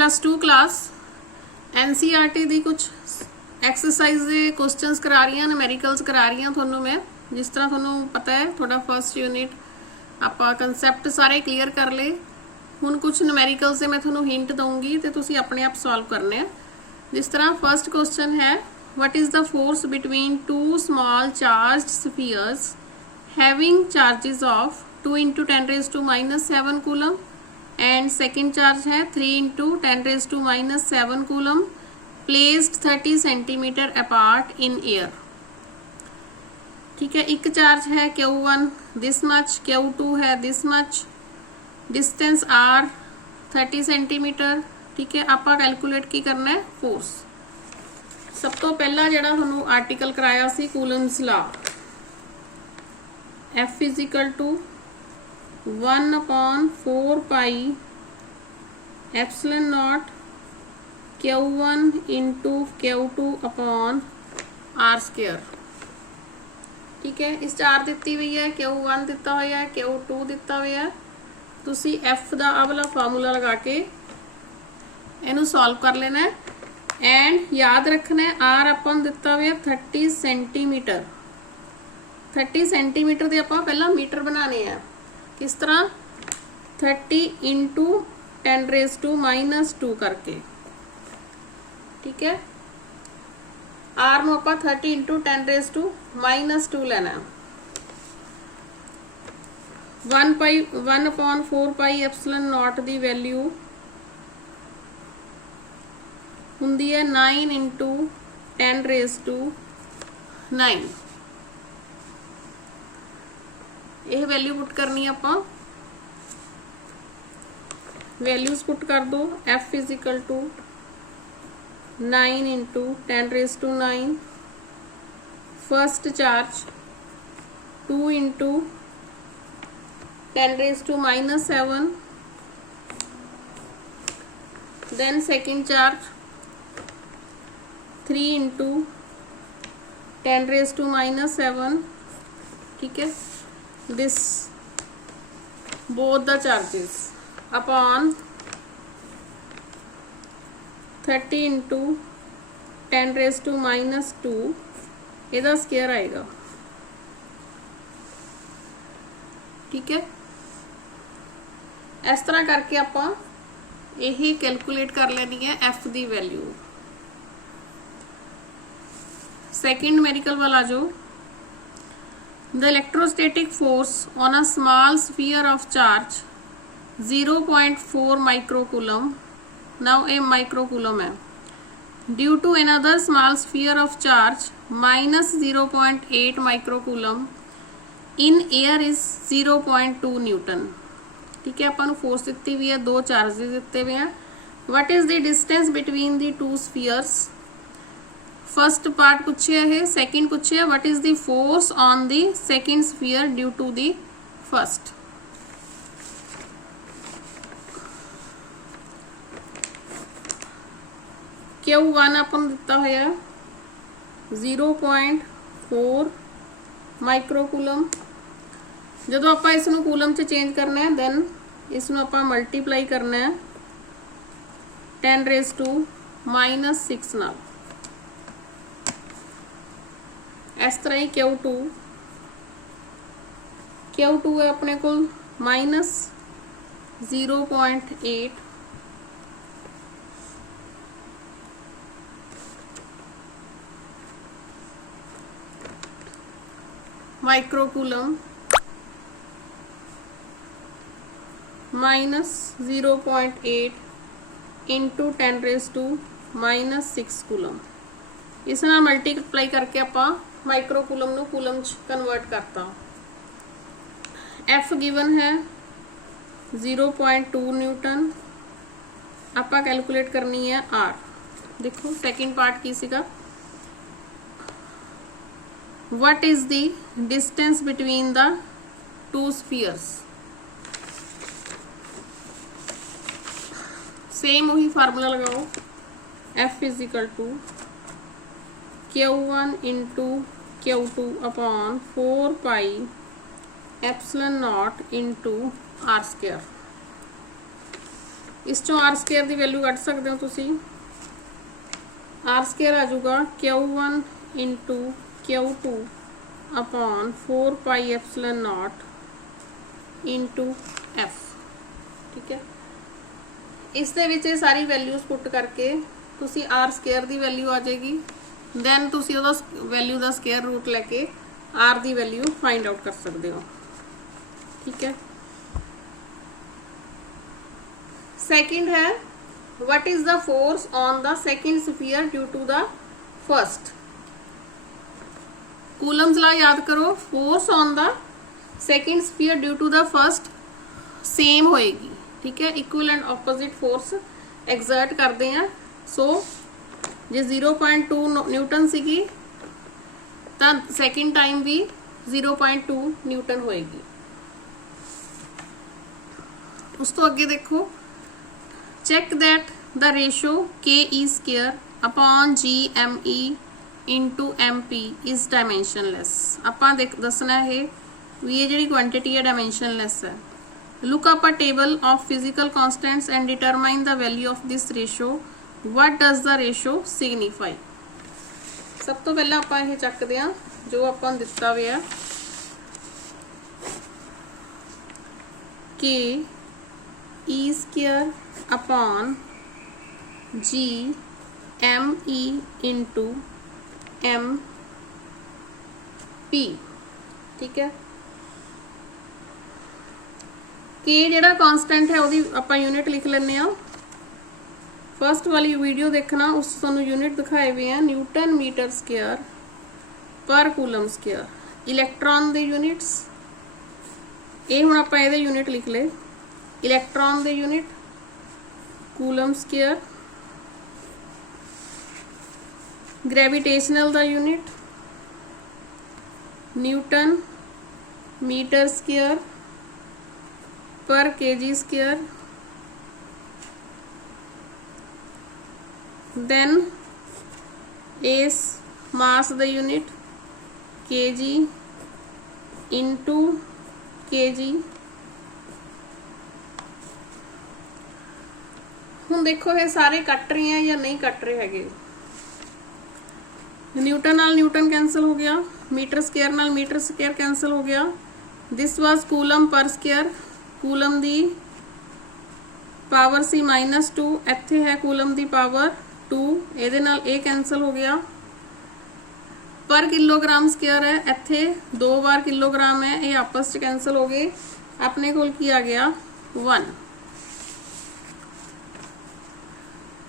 +2 class NCERT दी कुछ exercise दे questions करा रही, न्यूमेरिकल्स करा रही थोनों मैं। जिस तरह थोनों पता है थोड़ा फर्स्ट यूनिट आपां कंसैप्ट सारे क्लीयर कर ले। हुण कुछ न्यूमेरिकल्स से मैं थोनों हिंट दूंगी तो तुसीं अपने आप सॉल्व करने हैं। जिस तरह फर्स्ट क्वेश्चन है, what is the force between two small charged spheres having charges of 2 × 10⁻⁻7 coulomb and second charge है 3 × 10⁻⁻7 coulomb placed 30 centimetre apart in air. ठीक है, एक चार्ज है Q1 दिस मच, Q2 है this much, distance R 30 centimetre. ठीक है, आपा calculate की करना है फोर्स। सब तो पहला जिहड़ा तुहानूं आर्टिकल कराया सी Coulomb's law, F = 1/4 πε0 Q1 × Q2/R²। ठीक है, इस चार दिती हुई है, Q1 दिता हुआ है, Q2 दिता हुआ है। तुसी F का आ वाला फार्मूला लगा के इनू सॉल्व कर लेना है। एंड याद रखना है R अपन दिता हुआ 30 सेंटीमीटर। 30 सेंटीमीटर के आप पहला मीटर बनाने हैं। किस तरह 30 × 10⁻² करके। ठीक है, R नूं आपां 30 × 10⁻² लेना है। 1/4 πε0 की वैल्यू हुंदी है 9 × 10⁻⁹। यह वैल्यू पुट करनी है आपां। वैल्यूज पुट कर दो। F = 9 × 10⁻⁹। First charge 2 × 10⁻⁻7। Then second charge 3 × 10⁻⁻7। ठीक है, this both the charges upon 30 × 10⁻²। ਇਹਦਾ स्केयर आएगा। ठीक है, इस तरह करके आपां यही कैलकुलेट कर लेनी है F की वैल्यू। सेकेंड न्यूमेरिकल वाला जो the electrostatic force on a small sphere of charge 0.4 microcoulomb, now a microcoulomb है, due to another small sphere of charge -0.8 microcoulomb in air is 0.2 Newton. ठीक है, अपन फोर्स दिती हुई है, दो चार्जेस दिते हुए हैं। What is the distance between the two spheres. First part पूछे है, सेकंड पूछे what is the force on the second sphere due to the first. Q1 अपन दिता होया 0.4 माइक्रोकूलम। जो आप इसनों कूलम च चेंज करना है, देन इसनों आप मल्टीप्लाई करना है 10⁻⁻6 नाल। इस तरह ही Q2 है अपने को -0.8 माइक्रोकूलम -0.8 × 10⁻⁻6 कूलम। इस नाल मल्टीप्लाई करके आपां माइक्रोकूलम नूं कूलम च कन्वर्ट करता। F गिवन है 0.2 न्यूटन। आपां कैलकुलेट करनी है R। देखो सेकेंड पार्ट की सीगा, what is the distance between the two spheres. Same वही फार्मूला लगाओ। F = Q1 × Q2/4 πε0 × R²। इस चों आर स्केयर की वैल्यू कढ़ सकते हो तुसी। आर स्केयर आ जाऊगा Q1 into Q2 upon 4 pi epsilon naught into F. ठीक है, इस दे विच सारी वैल्यूज पुट करके तुसी आर स्केयर की वैल्यू आ जाएगी। दैन तुसी उहदा वैल्यू का स्केयर रूट लैके आर की वैल्यू फाइंड आउट कर सकते हो। ठीक है, सेकंड है what is the force on the second sphere due to the first. Coulomb's law याद करो, force on the second sphere due to the first same होएगी। ठीक है, equal and opposite force exert करते हैं। सो जे 0.2 न्यूटन सीगी तो second time भी 0.2 Newton होएगी। उस तो अगे देखो, check that the ratio KE square upon GME into MP is dimensionless. आपां दसना है भी ये जी क्वांटिटी है डायमेंशनलैस है। Look up a table of physical constants and determine the value of this ratio. What does the ratio signify. सब तो पहले आप ये चकते हैं जो अपन दिता हुआ है KE square upon GME into MP। ठीक है, K जिहड़ा कॉन्स्टेंट है उहदी आपां यूनिट लिख लैंदे आ। फर्स्ट वाली वीडियो देखना, उस तुहानूं यूनिट दिखाए हुए हैं newton metre square per coulomb square. Electron दे यूनिट्स ये हुण आपां इहदे यूनिट लिख ले। इलैक्ट्रॉन दे यूनिट कूलम स्केयर, ग्रेविटेशनल दा unit newton metre square per kg square. Then as mass the unit kg into kg। हुण देखो ये सारे कट रहे हैं या नहीं कट रहे हैगे। न्यूटन नाल न्यूटन कैंसल हो गया, मीटर स्केयर नाल मीटर स्केयर कैंसल हो गया। This was coulomb per square, coulomb दी पावर सी -2, इत्थे है कूलम दी पावर 2, ये नाल ए कैंसल हो गया। पर किलोग्राम स्केयर है, इत्थे 2 बार किलोग्राम है, ये आपस च कैंसल हो गए। अपने कोल की आ गया 1।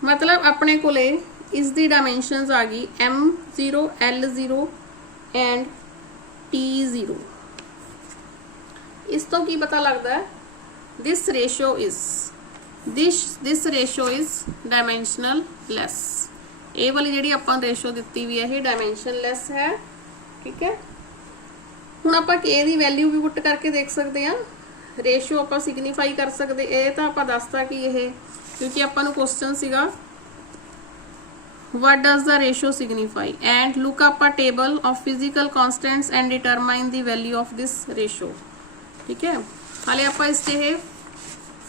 मतलब अपने कोले इसकी डायमेंशनस आ गई M0, L0 एंड T0। इस तो की पता लगता है this ratio is dimensional lace. ये वाली जी आप रेशो दी हुई है ये डायमेंशनलैस है। ठीक है, हुण आपां K दी वैल्यू भी पुट करके देख सकते हैं, रेशो आपां सिग्नीफाई कर सकते। ये तो आपां दसता कि यह क्योंकि आपां नूं क्वेश्चन सीगा what does the ratio signify and look up a table of physical constants and determine the value of this ratio। ठीक है, हाले आप इस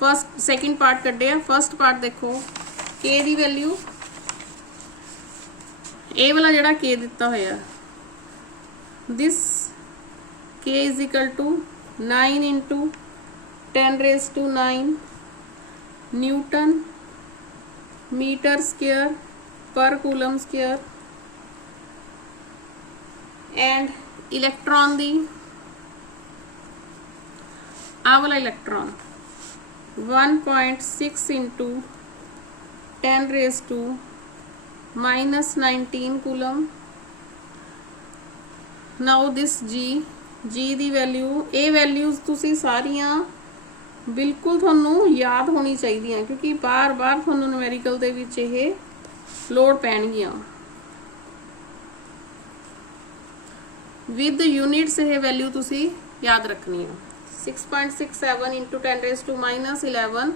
फर्स्ट सेकंड पार्ट कड्डे आ। फर्स्ट पार्ट देखो K दी वैल्यू, ए वाला जिहड़ा K दिता होया this K is equal to 9 into 10⁻⁹ newton metre square per coulomb square. And electron दी आ वाला electron 1.6 into 10⁻⁻19 coulomb. Now this G दी वैल्यू, ये वैल्यूज तुसी सारियां बिल्कुल थोनू याद होनी चाहिए क्योंकि बार बार थोनू न्यूमेरिकल दे विच ये लोड पैणगियां। विद यूनिट्स ये वैल्यू तुसी याद रखनी है। 6.67 into 10⁻⁻11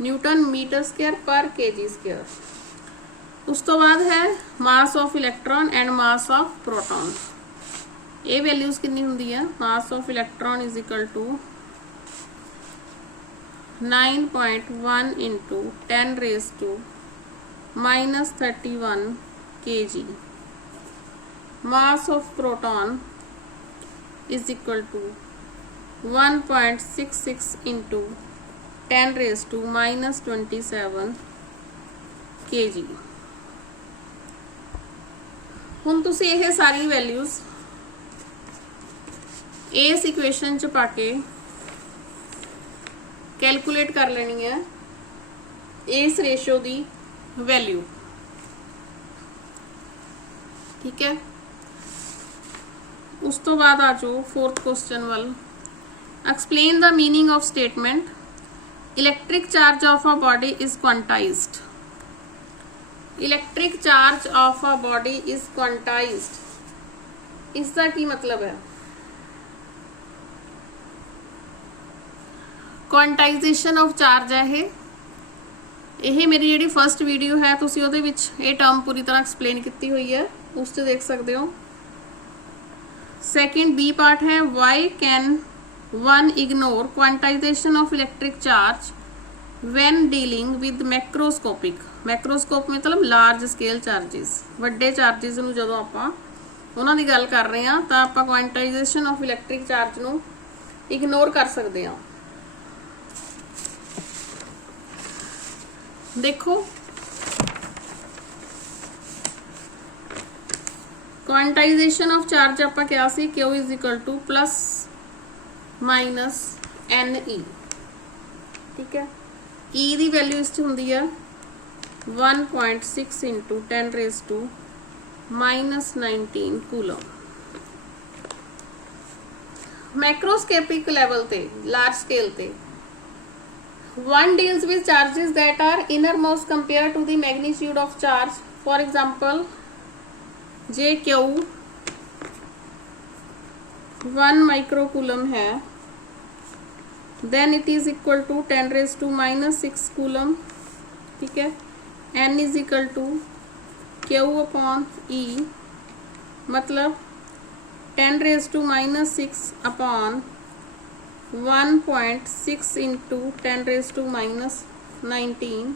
newton metre square per kg square. उस तो बाद है mass of electron and mass of proton. ये वैल्यूज कितनी होंदी है, mass of electron is equal to 9.1 into 10 raised to minus 31 kg. Mass of proton is equal to 1.66 into 10 raised to minus 27 kg. ਹੁਣ ਤੁਸੀਂ ਇਹ ਸਾਰੀ ਵੈਲਿਊਜ਼ ਇਸ equation ਚ ਪਾ ਕੇ कैलकुलेट कर लेनी है इस रेशो दी वैल्यू। ठीक है, उस तो बाद आ जाओ फोर्थ क्वेश्चन वाल। Explain the meaning of statement electric charge of a body is quantized. Electric charge of a body is quantized, इसका की मतलब है? क्वांटाइजेशन ऑफ चार्ज है ये मेरी जी फस्ट वीडियो है, तुसी उहदे विच ये टर्म पूरी तरह एक्सप्लेन की हुई है, उस च देख सकते हो। सेकंड बी पार्ट है why can one ignore quantisation of electric charge when dealing with macroscopic. Macroscope मतलब लार्ज स्केल चार्जिस, वड्डे चार्जिस नूं जदों आपां उन्हां दी गल कर रहे हैं तां आपां क्वांटाइजेशन ऑफ इलेक्ट्रिक चार्ज नूं इग्नोर कर सकते हैं। देखो क्वांटाइजेशन ऑफ चार्ज आप क्या सी Q is equal to plus minus n e. ठीक है, ई दी वैल्यू इस होंदी है 1.6 into 10 raise to minus 19 coulomb. Macroscopic level ते लार्ज स्केल ते one deals with charges that are innermost compared to the magnitude of charge. For example, JQ 1 microcoulomb है, then it is equal to 10 raised to minus 6 coulomb. ठीक है, N is equal to Q upon E, मतलब 10 raised to minus 6 upon 1.6 into 10 raise to minus 19,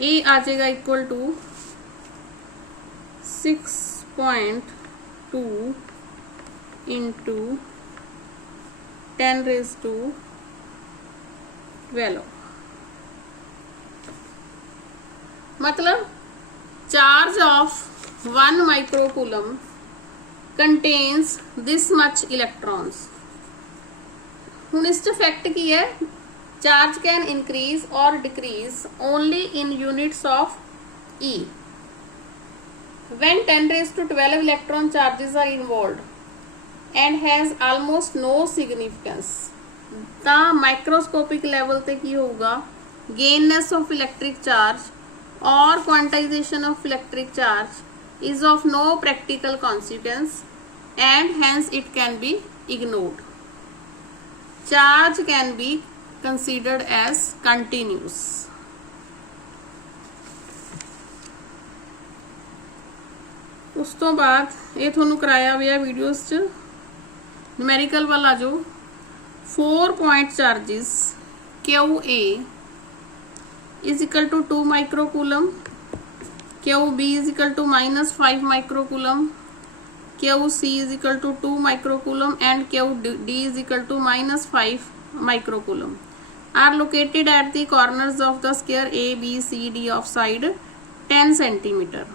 ये आ जाएगा equal to 6.2 into 10 raise to 12। मतलब charge of 1 microcoulomb contains this much electrons. हुण इस fact की है, चार्ज कैन इंक्रीज और decrease only in units of e when 10 raise to 12 electron charges are involved and has almost no significance. ता microscopic level ते की होगा, graininess of electric charge और quantization of electric charge is of no practical consequence and hence it can be ignored. Charge can be considered as continuous. उस तो बाद ये थोनू कराया हुआ वीडियोस च न्यूमेरिकल वाला जो 4 point charges Q A is equal to 2 microcoulomb, Q B is equal to minus 5 microcoulomb, Q C is equal to 2 microcoulomb and Q D is equal to minus 5 microcoulomb are located at the corners of the square A B C D of side 10 centimetre.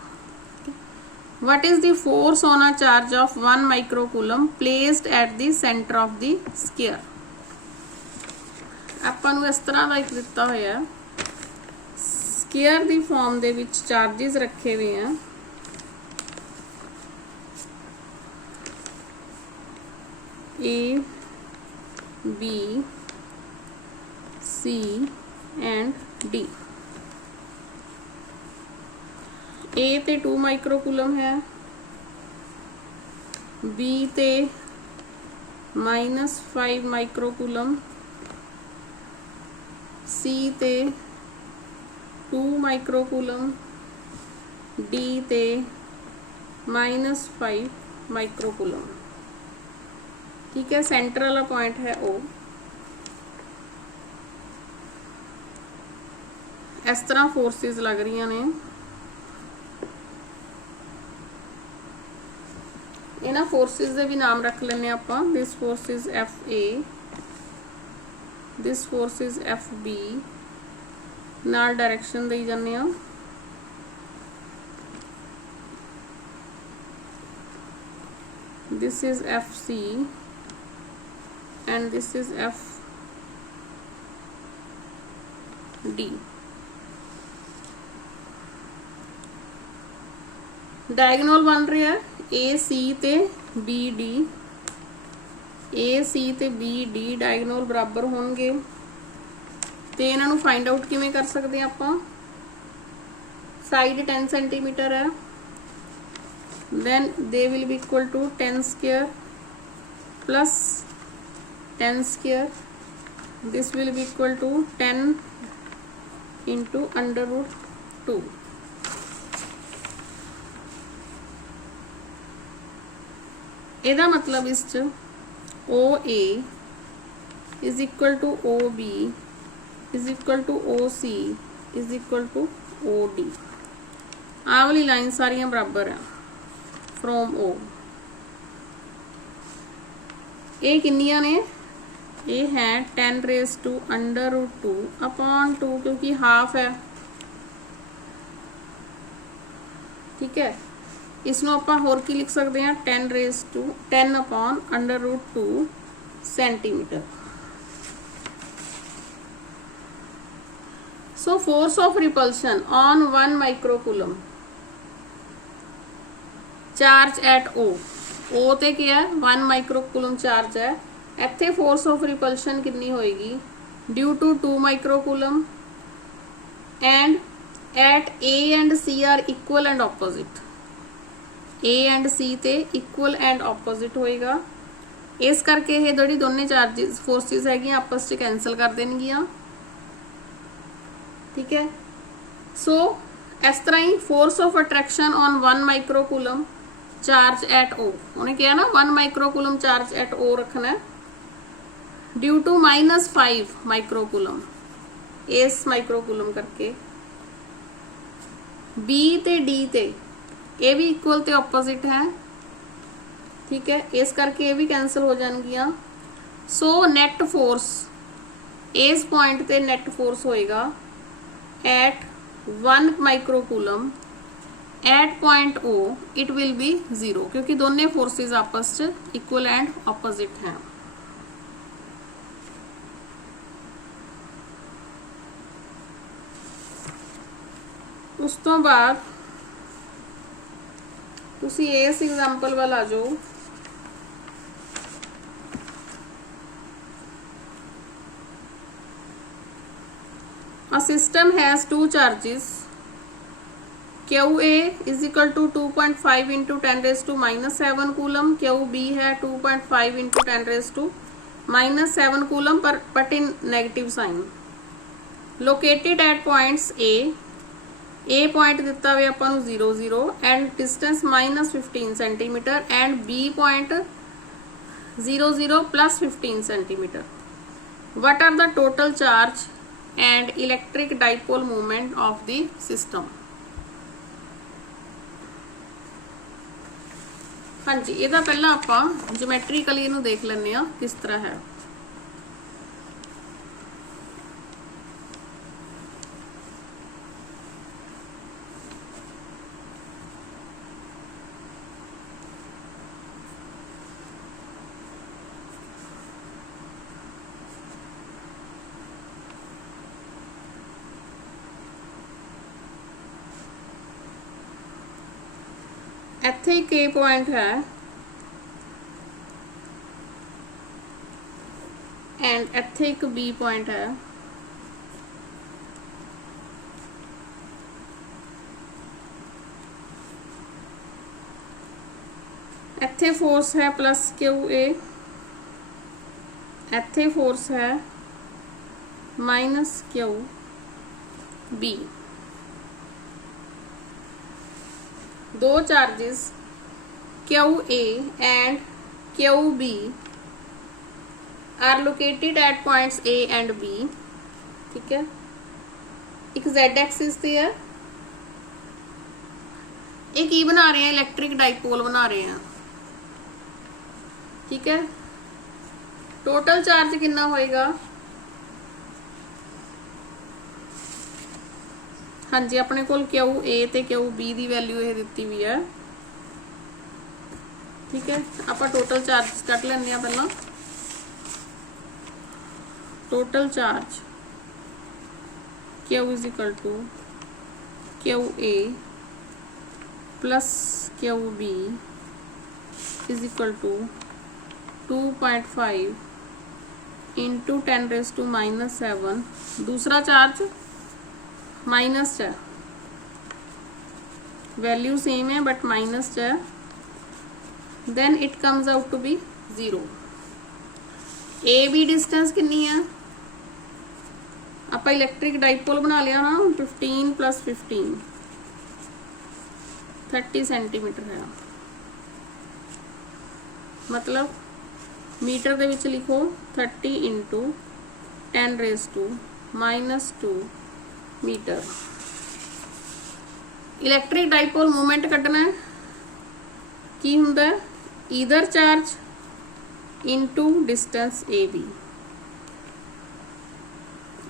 What is the force on a charge of 1 microcoulomb placed at the center of the sphere? ਆਪਾਂ ਨੂੰ ਇਸ ਤਰ੍ਹਾਂ ਦਾ ਇੱਕ ਦਿੱਤਾ ਹੋਇਆ ਹੈ, square ਦੀ farm ਦੇ ਵਿੱਚ ਚਾਰजेस ਰੱਖੇ ਹੋਏ ਆ। A, B, C and D। A ते 2 माइक्रोकूलम है, B ते माइनस 5 माइक्रोकूलम, C ते 2 माइक्रोकूलम, D ते माइनस 5 माइक्रोकूलम। ठीक है, सेंटर वाला पॉइंट है O। इस तरह फोर्सिस लग रही ने, इन्हां फोर्सिस दे भी नाम रख लेने आपां। This force is F A, this force is F B, नाल डायरेक्शन देई जाने आ। This is F C and this is F D. Diagonal बन रहा है ए सी ते बी डी, ए सी ते बी डी डायगोनल बराबर होणगे। तो इन्हों फाइंड आउट किवें कर सकते हैं आपां। साइड 10 सेंटीमीटर है, then they will be equal to 10 square plus 10 square. This will be equal to 10 into under root 2. ਇਹਦਾ मतलब इस च OA is equal to OB is equal to OC is equal to OD। ਆਹ ਵਾਲੀ ਲਾइन सारियां बराबर है फ्रॉम O। ये किन्नियां ने, ये है 10 raise to under root 2 upon 2 क्योंकि हाफ है, ठीक है। इसनों आपां होर की लिख सकते हैं 10 raise to 10 upon under root 2 centimetre. So force of repulsion on 1 microcoulomb charge at O ते क्या है 1 माइक्रोकूलम चार्ज है। इत्थे फोर्स ऑफ रिपल्शन कितनी होएगी due to 2 microcoulomb and at A and C are equal and opposite. A and C ते equal and opposite होएगा, इस करके ये जिहड़ी दोने चार्जिस फोर्सिस हैगियां आपस च कैंसल कर देणगियां, ठीक है। सो इस तरह ही force of attraction on 1 microcoulomb charge at O, उन्हें क्या ना 1 माइक्रोकूलम चार्ज एट ओ रखना है ड्यू टू -5 माइक्रोकूलम इस माइक्रोकूलम करके। बी ते डी ते ये भी इक्वल ते ऑपोजिट है, ठीक है, इस करके ये भी कैंसल हो जाएंगियां। सो नेट फोर्स इस पॉइंट ते नेट फोर्स होएगा at 1 microcoulomb at point O it will be 0 क्योंकि दोनों फोर्सेस आपस च इक्वल एंड ऑपोजिट हैं। उस तो बाद तुसी इस एग्जाम्पल वाल आ जाओ। A system has 2 charges QA is equal to 2.5 into 10 raised to -7 कूलम, QB है 2.5 into 10 raised to -7 कूलम but in negative sign, located at points A point दिता हुआ अपन 0 0 and distance -15 centimetre and B point 0 0 plus 15 centimetre. What are the total charge and electric dipole movement of the system. हाँ जी, ਇਹਦਾ ਪਹਿਲਾਂ ਆਪਾਂ ਜਿਓਮੈਟ੍ਰੀਕਲੀ ਇਹਨੂੰ देख ਲੈਣੇ ਆ किस तरह है। ਇੱਥੇ ਇੱਕ A पॉइंट है एंड ਇੱਥੇ ਇੱਕ B पॉइंट है। ਇੱਥੇ फोर्स है +QA, ਇੱਥੇ फोर्स है -QB। दो charges QA and QB are located at points A and B, ठीक है। एक Z एक्सिस ते है। ये की बना रहे हैं, इलैक्ट्रिक डाइपोल बना रहे हैं, ठीक है। टोटल चार्ज कितना होएगा, हाँ जी, अपने कोल QA ते QB दी वैल्यू ये दिती हुई है, ठीक है। आप टोटल चार्ज कट लेने पहला। Total charge Q is equal to QA plus QB is equal to 2.5 into 10⁻⁻⁷। दूसरा चार्ज माइनस है, वैल्यू सेम है बट माइनस है, then it comes out to be 0। AB distance कितनी है, आप इलैक्ट्रिक डाइपोल बना लिया ना, 15 + 15 30 सेंटीमीटर है। मतलब मीटर दे विच लिखो 30 into 10⁻⁻² metre. Electric dipole movement कढ़ना है, की हुंदा है, either charge into distance AB।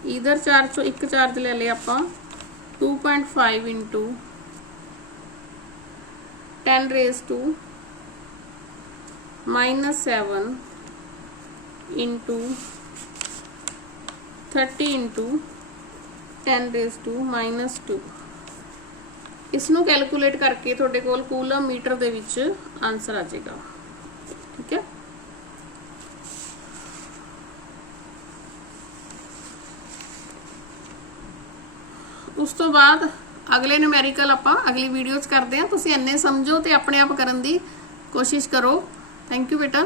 Either charge चो एक चार्ज ले लिया आपां 2.5 इंटू 10⁻⁻⁷ इंटू 30 इंटू 10⁻⁻²। इसनों कैलकुलेट करके थोड़े कोल कूलम मीटर दे विच आंसर आ जाएगा, ठीक है। उस तो बाद अगले न्यूमेरिकल आपां अगली वीडियो च करते हैं। तुसीं इन्ने समझो तो अपने आप करन दी कोशिश करो। थैंक यू बेटा।